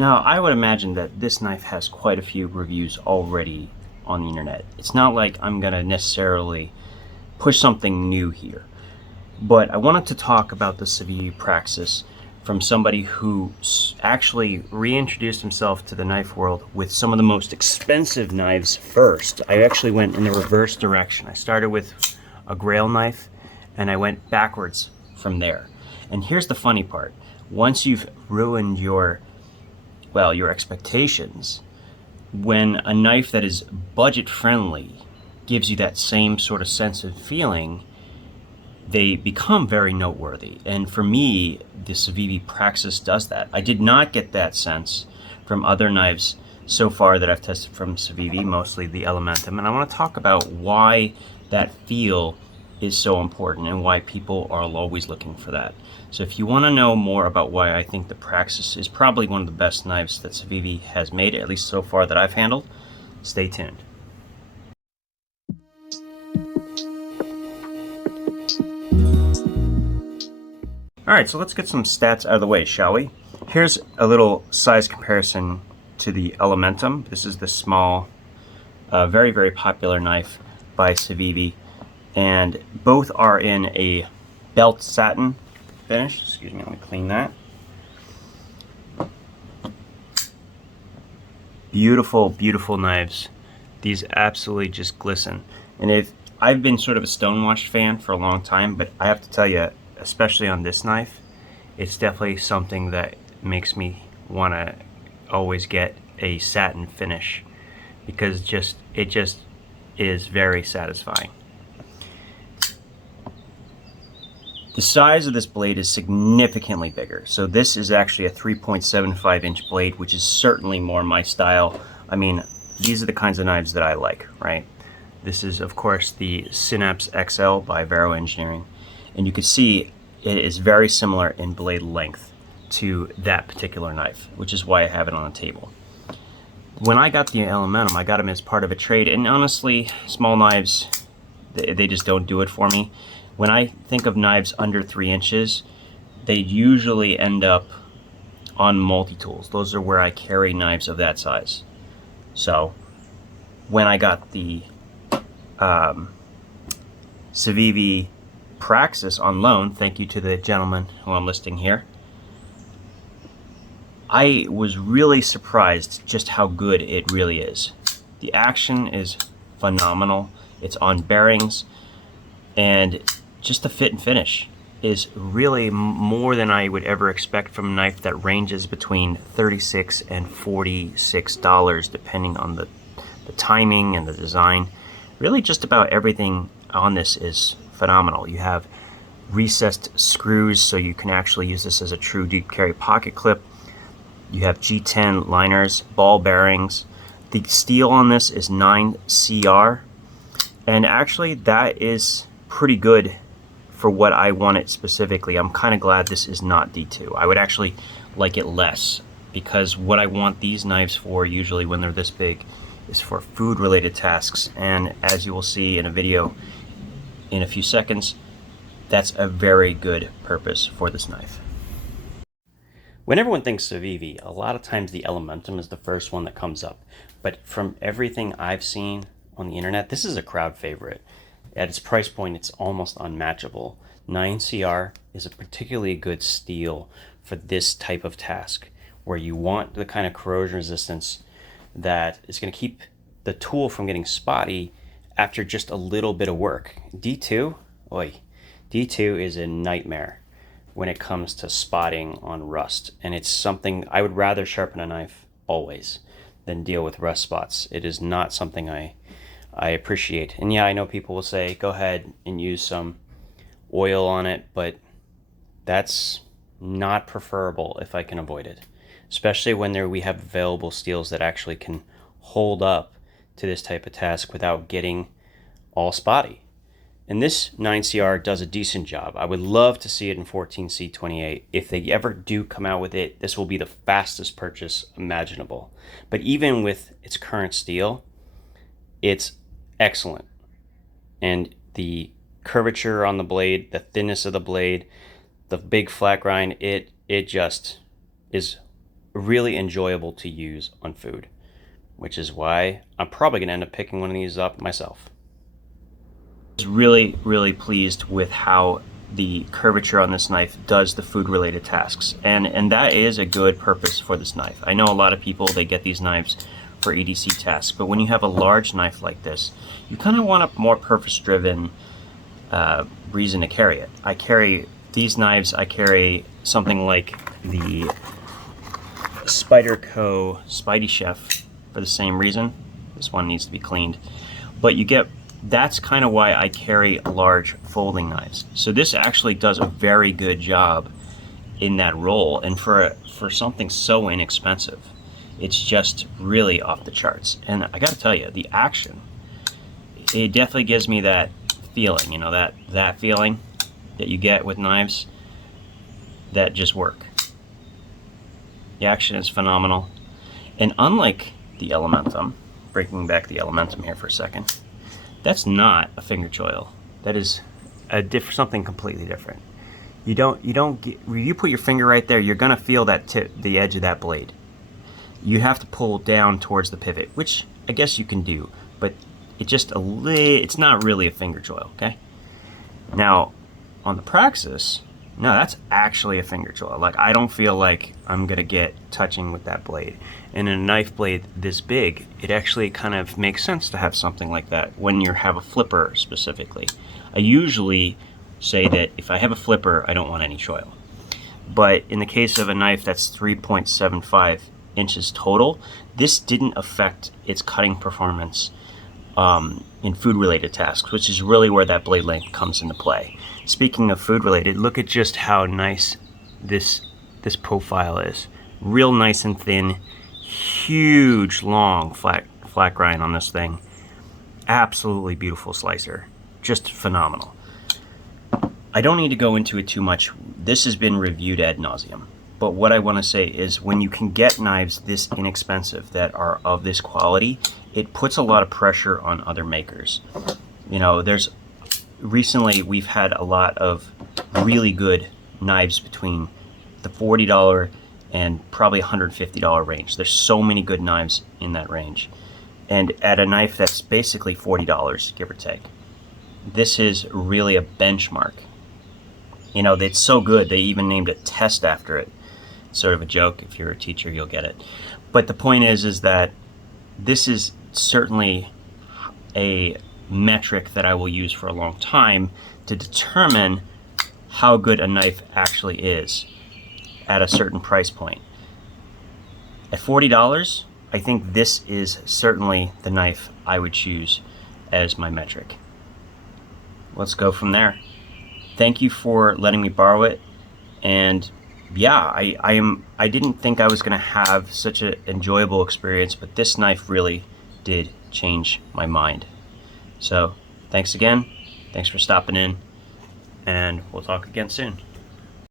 Now, I would imagine that this knife has quite a few reviews already on the internet. It's not like I'm gonna necessarily push something new here, but I wanted to talk about the Civivi Praxis from somebody who actually reintroduced himself to the knife world with some of the most expensive knives first. I actually went in the reverse direction. I started with a Grail knife and I went backwards from there. And here's the funny part. Once you've ruined your expectations, when a knife that is budget friendly gives you that same sort of sense of feeling, they become very noteworthy. And for me, the Civivi Praxis does that. I did not get that sense from other knives so far that I've tested from Civivi, mostly the Elementum. And I want to talk about why that feel is so important and why people are always looking for that. So if you want to know more about why I think the Praxis is probably one of the best knives that Civivi has made, at least so far that I've handled, stay tuned. Alright, so let's get some stats out of the way, shall we? Here's a little size comparison to the Elementum. This is the small, very, very popular knife by Civivi. And both are in a belt satin finish. Excuse me, let me clean that. Beautiful, beautiful knives. These absolutely just glisten. And I've been sort of a Stonewashed fan for a long time, but I have to tell you, especially on this knife, it's definitely something that makes me want to always get a satin finish because it just is very satisfying. The size of this blade is significantly bigger. So this is actually a 3.75 inch blade, which is certainly more my style. I mean, these are the kinds of knives that I like, right? This is, of course, the Synapse XL by Vero Engineering. And you can see it is very similar in blade length to that particular knife, which is why I have it on the table. When I got the Elementum, I got them as part of a trade, and honestly, small knives, they just don't do it for me. When I think of knives under 3 inches, they usually end up on multi-tools. Those are where I carry knives of that size. So when I got the Civivi Praxis on loan, thank you to the gentleman who I'm listing here, I was really surprised just how good it really is. The action is phenomenal. It's on bearings, and just the fit and finish is really more than I would ever expect from a knife that ranges between $36 and $46, depending on the timing and the design. Really just about everything on this is phenomenal. You have recessed screws, so you can actually use this as a true deep carry pocket clip. You have G10 liners, ball bearings. The steel on this is 9CR, and actually that is pretty good for what I want it specifically. I'm kind of glad this is not D2. I would actually like it less, because what I want these knives for usually when they're this big is for food related tasks, and as you will see in a video in a few seconds, that's a very good purpose for this knife. When everyone thinks Civivi, a lot of times the Elementum is the first one that comes up, but from everything I've seen on the internet, this is a crowd favorite. At its price point, it's almost unmatchable. 9CR is a particularly good steel for this type of task, where you want the kind of corrosion resistance that is going to keep the tool from getting spotty after just a little bit of work. D2, oi, D2 is a nightmare when it comes to spotting on rust, and it's something I would rather sharpen a knife always than deal with rust spots. It is not something I appreciate. And yeah, I know people will say, go ahead and use some oil on it, but that's not preferable if I can avoid it. Especially when we have available steels that actually can hold up to this type of task without getting all spotty. And this 9CR does a decent job. I would love to see it in 14C28. If they ever do come out with it, this will be the fastest purchase imaginable. But even with its current steel, it's excellent. And the curvature on the blade, the thinness of the blade, the big flat grind, it just is really enjoyable to use on food, which is why I'm probably going to end up picking one of these up myself. I was really, really pleased with how the curvature on this knife does the food-related tasks, and that is a good purpose for this knife. I know a lot of people, they get these knives for EDC tasks, but when you have a large knife like this, you kind of want a more purpose-driven reason to carry it. I carry these knives, I carry something like the Spyderco Spidey Chef for the same reason. This one needs to be cleaned, but you get, that's kind of why I carry large folding knives. So this actually does a very good job in that role, and for something so inexpensive, it's just really off the charts. And I gotta tell you, the action, it definitely gives me that feeling, you know, that feeling that you get with knives that just work. The action is phenomenal, and unlike the Elementum, breaking back the Elementum here for a second, that's not a finger choil. That is something completely different. You don't get, when you put your finger right there, you're gonna feel that tip, the edge of that blade. You have to pull down towards the pivot, which I guess you can do, but it's not really a finger choil, okay? Now, on the Praxis, no, that's actually a finger choil. Like, I don't feel like I'm gonna get touching with that blade. And in a knife blade this big, it actually kind of makes sense to have something like that when you have a flipper specifically. I usually say that if I have a flipper, I don't want any choil. But in the case of a knife that's 3.75 inches total, this didn't affect its cutting performance in food-related tasks, which is really where that blade length comes into play. Speaking of food-related, look at just how nice this profile is. Real nice and thin, huge, long, flat grind on this thing. Absolutely beautiful slicer. Just phenomenal. I don't need to go into it too much. This has been reviewed ad nauseum. But what I want to say is, when you can get knives this inexpensive that are of this quality, it puts a lot of pressure on other makers. You know, recently we've had a lot of really good knives between the $40 and probably $150 range. There's so many good knives in that range. And at a knife that's basically $40, give or take, this is really a benchmark. You know, it's so good, they even named a test after it. Sort of a joke. If you're a teacher, you'll get it. But the point is that this is certainly a metric that I will use for a long time to determine how good a knife actually is at a certain price point. At $40, I think this is certainly the knife I would choose as my metric. Let's go from there. Thank you for letting me borrow it, and yeah, I didn't think I was going to have such an enjoyable experience, but this knife really did change my mind. So, thanks again. Thanks for stopping in, and we'll talk again soon.